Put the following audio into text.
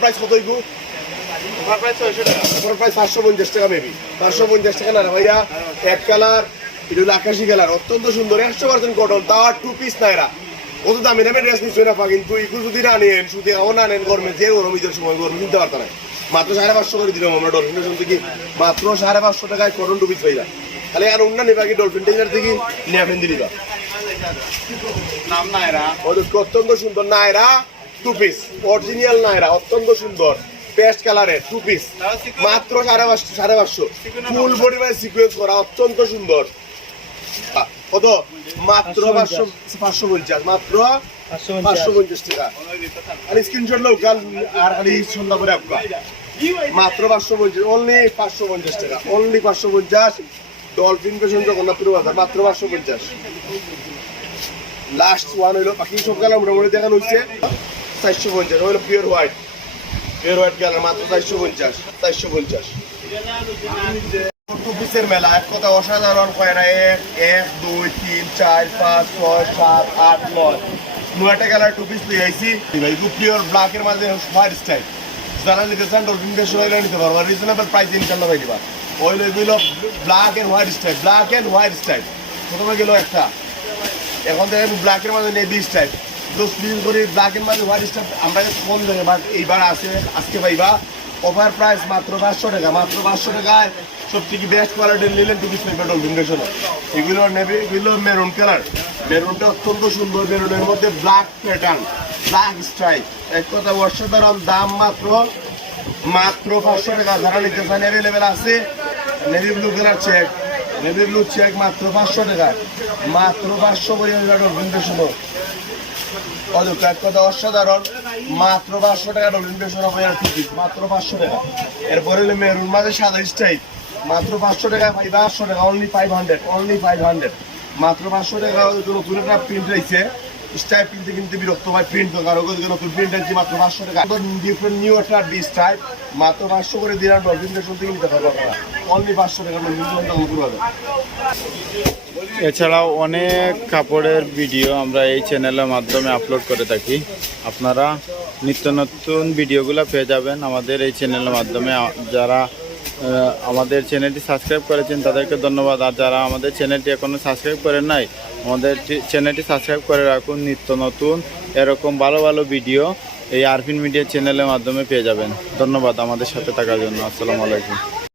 Price কত হইব? Price পাঁচশো পঞ্চাশ টাকা মেবি পাঁচশো পঞ্চাশ টাকা না ভাইয়া এক কালার এটা হলো আকাশি কালার অত্যন্ত সুন্দর একশো পার্সেন্ট কটন তাও টু পিস নাইরা। অত দামি দামি ড্রেস নিশ্চয় না পা কিন্তু এগুলো যদি না নেন শুধু এমন না নেন গরমে যে গরম ঈদের সময় গরম কিনতে পারতো না। মাত্র সাড়ে পাঁচশো করে দিলাম আমরা ডলফিন টেশন থেকে মাত্র সাড়ে পাঁচশো টাকায় কটন টু পিস তাহলে আর অন্য নেবা কি ডলফিন টেশন থেকে? নিয়ে ফেন দিলিবা অত্যন্ত সুন্দর Naira two piece original Naira অত্যন্ত সুন্দর। পেস্ট কালারের টু পিস মাত্র সাড়ে পাঁচশো সাড়ে পাঁচশো। ফুল বডি মানে সিকুয়েন্স করা অত্যন্ত সুন্দর। কত? মাত্র পাঁচশো পাঁচশো পঞ্চাশ। মাত্র পাঁচশো পঞ্চাশ। টাকা। খালি স্ক্রিনশট লোক কাল আর খালি সন্ধ্যা করে আপকা মাত্র পাঁচশো পঞ্চাশ অনলি পাঁচশো পঞ্চাশ টাকা অনলি পাঁচশো পঞ্চাশ। ডলফিন পেশন জগন্নাথপুর বাজার মাত্র পাঁচশো পঞ্চাশ। লাস্ট ওয়ান হইল বাকি সব কালার মোটামুটি দেখানো হচ্ছে চারশো পঞ্চাশ হইল pure white pure white colour মাত্র চারশো পঞ্চাশ চারশো পঞ্চাশ পিসের মেলা এক কথা অসাধারণ কয়রা এক এক, দুই, তিন, চার, পাঁচ, ছয়, সাত, আট, নয়। নয়টা কালার টু পিস লিয়ে আইছি। পিওর ব্ল্যাকের মাঝে হোয়াইট স্টাইল যারা নিতে চান ডলফিন পাই দিবা ওইলো এগুলো black and white style black and white style প্রথমে গেল একটা। এখন দেখেন ব্ল্যাকের মাঝে নেই বিশ তো স্ক্রিন করে ব্ল্যাকের মাঝে হোয়াইট স্টাইপ আমরা কাছে কম দেবে বাট এইবার আসে আজকে পাইবা অফার প্রাইস মাত্র পাঁচশো টাকা, মাত্র পাঁচশো টাকায় সব থেকে বেস্ট কোয়ালিটির নিলেন টু পেপার ডলফিন এগুলো নেবে, এগুলো মেরুন কালার মেরুনটা অত্যন্ত সুন্দর মেরুনের মধ্যে ব্ল্যাক প্যাটার্ন ব্ল্যাক স্ট্রাইপ এক কথা, অসাধারণ দাম মাত্র মাত্র পাঁচশো টাকা। যারা নিতে চান অ্যাভেলেবেল আছে। Navy blue colour check navy blue check মাত্র পাঁচশো টাকা মাত্র পাঁচশো পর্যন্ত ডলফিন কথা অসাধারণ। মাত্র পাঁচশো টাকা ডলফিন পেশন আপনার টিকিট মাত্র পাঁচশো টাকা। এরপরে হলো মেরুন মাঝে সাদা স্টাইল মাত্র পাঁচশো টাকা পাই পাঁচশো টাকা only five hundred only five hundred মাত্র পাঁচশো টাকা নতুন একটা প্রিন্ট রয়েছে স্টাইপ কিনতে কিনতে বিরক্ত হয় প্রিন্ট কারও নতুন প্রিন্ট আছে মাত্র পাঁচশো টাকা। ডিফারেন্ট নিউ একটা ডি স্টাইপ মাত্র পাঁচশো করে দিলাম ডলফিন থেকে নিতে পারব আপনারা। অনলি পাঁচশো টাকা ডলফিন এছাড়াও অনেক কাপড়ের ভিডিও আমরা এই চ্যানেলের মাধ্যমে আপলোড করে থাকি। আপনারা নিত্য নতুন ভিডিওগুলো পেয়ে যাবেন আমাদের এই চ্যানেলের মাধ্যমে। যারা আমাদের চ্যানেলটি সাবস্ক্রাইব করেছেন, তাদেরকে ধন্যবাদ। আর যারা আমাদের চ্যানেলটি এখনও সাবস্ক্রাইব করেন নাই, আমাদের চ্যানেলটি সাবস্ক্রাইব করে রাখুন। নিত্য নতুন, এরকম ভালো ভালো ভিডিও এই আরফিন মিডিয়া চ্যানেলের মাধ্যমে পেয়ে যাবেন। ধন্যবাদ আমাদের সাথে থাকার জন্য। আসসালামু আলাইকুম।